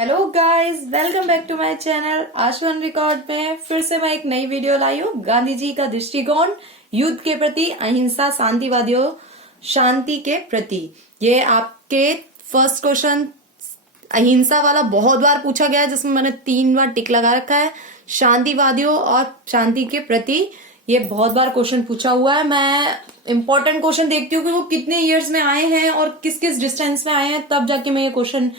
Hello guys, welcome back to my channel आशवन record में फिर से मैं एक नई वीडियो लाई हूँ। गांधी जी का दृष्टिकोण युद्ध के प्रति, अहिंसा, शांतिवादियों, शांति के प्रति। ये आपके फर्स्ट क्वेश्चन अहिंसा वाला बहुत बार पूछा गया है, जिसमें मैंने 3 बार टिक लगा रखा है। शांतिवादियों और शांति के प्रति ये बहुत बार क्वेश्चन पूछा हुआ है। मैं इंपॉर्टेंट क्वेश्चन देखती हूँ कि वो कितने ईयर्स में आए हैं और किस किस डिस्टेंस में आए हैं, तब जाके मैं ये क्वेश्चन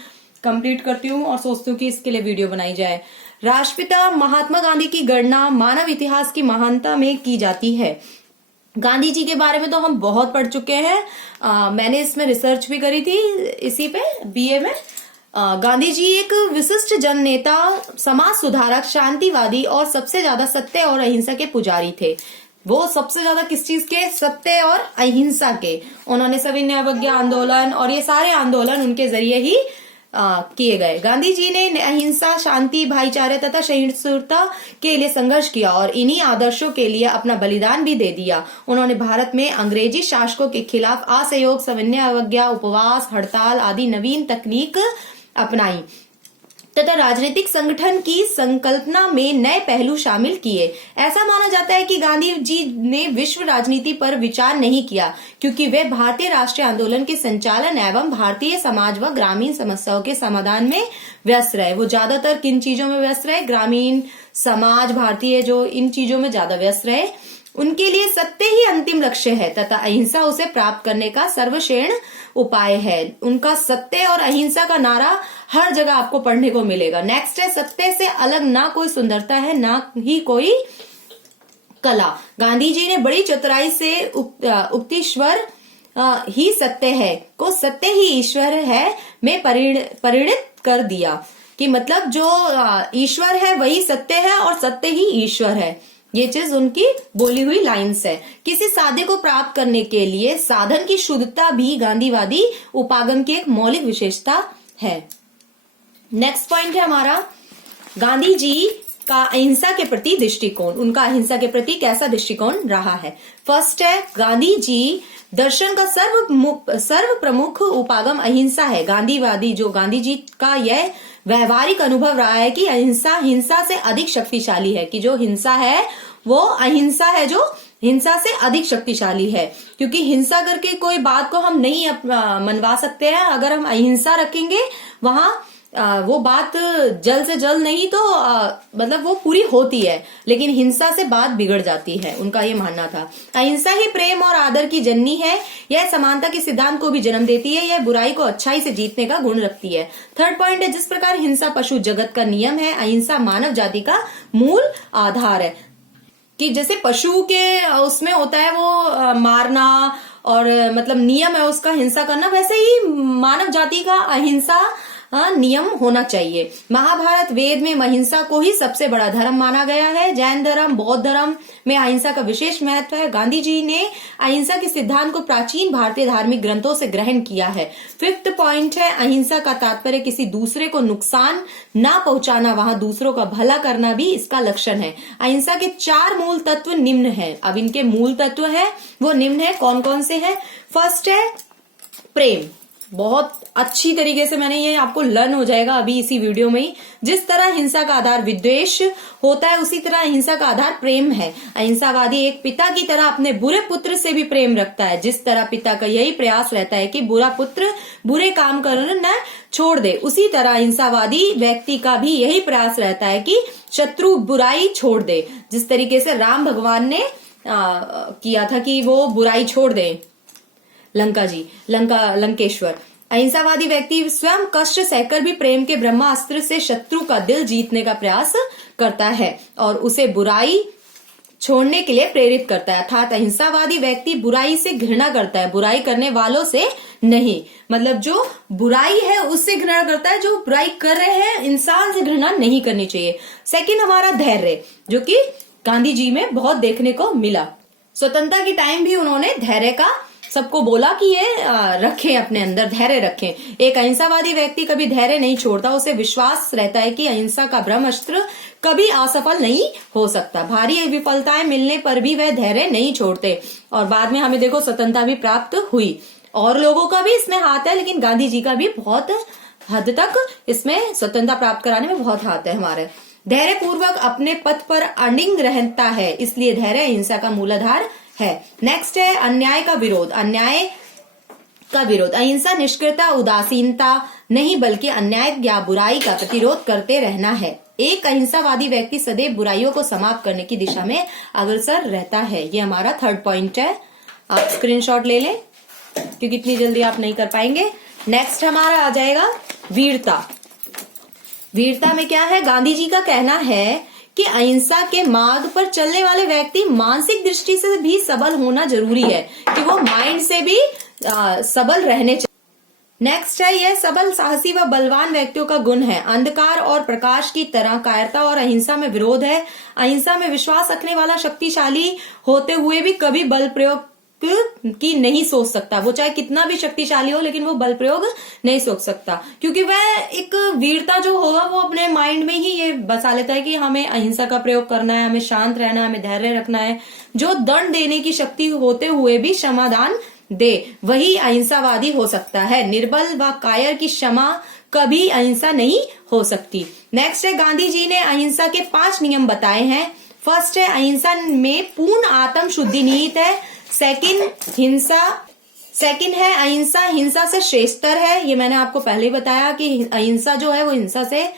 कंप्लीट करती हूँ और सोचती हूँ कि इसके लिए वीडियो बनाई जाए। राष्ट्रपिता महात्मा गांधी की गणना मानव इतिहास की महानता में की जाती है। गांधी जी के बारे में तो हम बहुत पढ़ चुके हैं। मैंने इसमें रिसर्च भी करी थी इसी पे बीए में। गांधी जी एक विशिष्ट जन नेता, समाज सुधारक, शांतिवादी और सबसे ज्यादा सत्य और अहिंसा के पुजारी थे। वो सबसे ज्यादा किस चीज के? सत्य और अहिंसा के। उन्होंने सविनय अवज्ञा आंदोलन और ये सारे आंदोलन उनके जरिए ही किए गए। गांधी जी ने अहिंसा, शांति, भाईचारे तथा सहिष्णुता के लिए संघर्ष किया और इन्हीं आदर्शों के लिए अपना बलिदान भी दे दिया। उन्होंने भारत में अंग्रेजी शासकों के खिलाफ असहयोग, सविनय अवज्ञा, उपवास, हड़ताल आदि नवीन तकनीक अपनाई तथा राजनीतिक संगठन की संकल्पना में नए पहलू शामिल किए। ऐसा माना जाता है कि गांधी जी ने विश्व राजनीति पर विचार नहीं किया, क्योंकि वे भारतीय राष्ट्रीय आंदोलन के संचालन एवं भारतीय समाज व ग्रामीण समस्याओं के समाधान में व्यस्त रहे। वो ज्यादातर किन चीजों में व्यस्त रहे? ग्रामीण समाज, भारतीय जो इन चीजों में ज्यादा व्यस्त रहे। उनके लिए सत्य ही अंतिम लक्ष्य है तथा अहिंसा उसे प्राप्त करने का सर्वश्रेष्ठ उपाय है। उनका सत्य और अहिंसा का नारा हर जगह आपको पढ़ने को मिलेगा। नेक्स्ट है, सत्य से अलग ना कोई सुंदरता है, ना ही कोई कला। गांधी जी ने बड़ी चतुराई से उक्तीश्वर ही सत्य है को सत्य ही ईश्वर है में परिणित कर दिया। कि मतलब जो ईश्वर है वही सत्य है और सत्य ही ईश्वर है। ये चीज उनकी बोली हुई लाइन्स है। किसी साधे को प्राप्त करने के लिए साधन की शुद्धता भी गांधीवादी उपागम की एक मौलिक विशेषता है। नेक्स्ट पॉइंट है हमारा गांधी जी का अहिंसा के प्रति दृष्टिकोण। उनका अहिंसा के प्रति कैसा दृष्टिकोण रहा है? फर्स्ट है, गांधी जी दर्शन का सर्व प्रमुख उपागम अहिंसा है। गांधीवादी जो गांधी जी का यह व्यवहारिक अनुभव रहा है कि अहिंसा हिंसा से अधिक शक्तिशाली है। कि जो हिंसा है वो अहिंसा है जो हिंसा से अधिक शक्तिशाली है, क्योंकि हिंसा करके कोई बात को हम नहीं मनवा सकते हैं। अगर हम अहिंसा रखेंगे वहां वो बात जल्द से जल्द नहीं तो मतलब वो पूरी होती है, लेकिन हिंसा से बात बिगड़ जाती है। उनका ये मानना था। अहिंसा ही प्रेम और आदर की जननी है। यह समानता के सिद्धांत को भी जन्म देती है। यह बुराई को अच्छाई से जीतने का गुण रखती है। थर्ड पॉइंट है, जिस प्रकार हिंसा पशु जगत का नियम है, अहिंसा मानव जाति का मूल आधार है। कि जैसे पशु के उसमें होता है वो मारना और मतलब नियम है उसका हिंसा करना, वैसे ही मानव जाति का अहिंसा नियम होना चाहिए। महाभारत वेद में अहिंसा को ही सबसे बड़ा धर्म माना गया है। जैन धर्म, बौद्ध धर्म में अहिंसा का विशेष महत्व है। गांधी जी ने अहिंसा के सिद्धांत को प्राचीन भारतीय धार्मिक ग्रंथों से ग्रहण किया है। फिफ्थ पॉइंट है, अहिंसा का तात्पर्य किसी दूसरे को नुकसान ना पहुंचाना, वहां दूसरों का भला करना भी इसका लक्षण है। अहिंसा के 4 मूल तत्व निम्न है। अब इनके मूल तत्व है वो निम्न है। कौन कौन से हैं? फर्स्ट है प्रेम। बहुत अच्छी तरीके से मैंने ये आपको लर्न हो जाएगा अभी इसी वीडियो में ही। जिस तरह हिंसा का आधार विद्वेष होता है, उसी तरह अहिंसा का आधार प्रेम है। अहिंसावादी एक पिता की तरह अपने बुरे पुत्र से भी प्रेम रखता है। जिस तरह पिता का यही प्रयास रहता है कि बुरा पुत्र बुरे काम करना छोड़ दे, उसी तरह अहिंसावादी व्यक्ति का भी यही प्रयास रहता है कि शत्रु बुराई छोड़ दे। जिस तरीके से राम भगवान ने किया था कि वो बुराई छोड़ दे, लंकेश्वर। अहिंसावादी व्यक्ति स्वयं कष्ट सहकर भी प्रेम के ब्रह्मास्त्र से शत्रु का दिल जीतने का प्रयास करता है और उसे बुराई छोड़ने के लिए प्रेरित करता है। अर्थात अहिंसावादी व्यक्ति बुराई से घृणा करता है, बुराई करने वालों से नहीं। मतलब जो बुराई है उससे घृणा करता है, जो बुराई कर रहे हैं इंसान से घृणा नहीं करनी चाहिए। सेकंड हमारा धैर्य, जो कि गांधी जी में बहुत देखने को मिला। स्वतंत्रता की टाइम भी उन्होंने धैर्य का सबको बोला कि ये रखें, अपने अंदर धैर्य रखें। एक अहिंसावादी व्यक्ति कभी धैर्य नहीं छोड़ता। उसे विश्वास रहता है कि अहिंसा का ब्रह्मास्त्र कभी असफल नहीं हो सकता। भारी विफलताएं मिलने पर भी वह धैर्य नहीं छोड़ते और बाद में हमें देखो स्वतंत्रता भी प्राप्त हुई। और लोगों का भी इसमें हाथ है, लेकिन गांधी जी का भी बहुत हद तक इसमें स्वतंत्रता प्राप्त कराने में बहुत हाथ है हमारे। धैर्य पूर्वक अपने पथ पर अडिग रहता है, इसलिए धैर्य अहिंसा का मूलाधार है। नेक्स्ट है अन्याय का विरोध। अन्याय का विरोध। अहिंसा निष्क्रियता उदासीनता नहीं बल्कि अन्याय या बुराई का प्रतिरोध करते रहना है। एक अहिंसावादी व्यक्ति सदैव बुराइयों को समाप्त करने की दिशा में अग्रसर रहता है। ये हमारा थर्ड पॉइंट है, आप स्क्रीनशॉट ले लें क्योंकि इतनी जल्दी आप नहीं कर पाएंगे। नेक्स्ट हमारा आ जाएगा वीरता। वीरता में क्या है? गांधी जी का कहना है कि अहिंसा के मार्ग पर चलने वाले व्यक्ति मानसिक दृष्टि से भी सबल होना जरूरी है, कि वो माइंड से भी सबल रहने चाहिए। नेक्स्ट है यह सबल साहसी व बलवान व्यक्तियों का गुण है। अंधकार और प्रकाश की तरह कायरता और अहिंसा में विरोध है। अहिंसा में विश्वास रखने वाला शक्तिशाली होते हुए भी कभी बल प्रयोग की नहीं सोच सकता। वो चाहे कितना भी शक्तिशाली हो लेकिन वो बल प्रयोग नहीं सोच सकता, क्योंकि वह एक वीरता जो होगा वो अपने माइंड में ही ये बसा लेता है कि हमें अहिंसा का प्रयोग करना है, हमें शांत रहना है, हमें धैर्य रखना है। जो दंड देने की शक्ति होते हुए भी क्षमादान दे, वही अहिंसावादी हो सकता है। निर्बल व कायर की क्षमा कभी अहिंसा नहीं हो सकती। नेक्स्ट है गांधी जी ने अहिंसा के 5 नियम बताए हैं। फर्स्ट है अहिंसा में पूर्ण आत्म शुद्धि निहित है। सेकंड है अहिंसा हिंसा से श्रेष्ठतर है। ये मैंने आपको पहले ही बताया कि अहिंसा जो है वो हिंसा से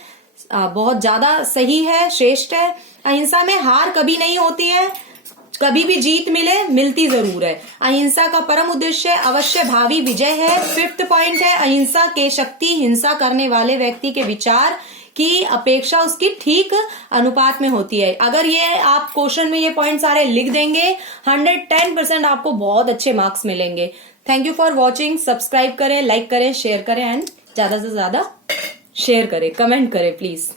बहुत ज्यादा सही है, श्रेष्ठ है। अहिंसा में हार कभी नहीं होती है, कभी भी जीत मिलती जरूर है। अहिंसा का परम उद्देश्य अवश्य भावी विजय है। फिफ्थ पॉइंट है अहिंसा के शक्ति हिंसा करने वाले व्यक्ति के विचार की अपेक्षा उसकी ठीक अनुपात में होती है। अगर ये आप क्वेश्चन में ये पॉइंट सारे लिख देंगे 110% आपको बहुत अच्छे मार्क्स मिलेंगे। Thank you for watching. Subscribe करें, लाइक करें, शेयर करें एंड ज्यादा से ज्यादा शेयर करें, कमेंट करें प्लीज।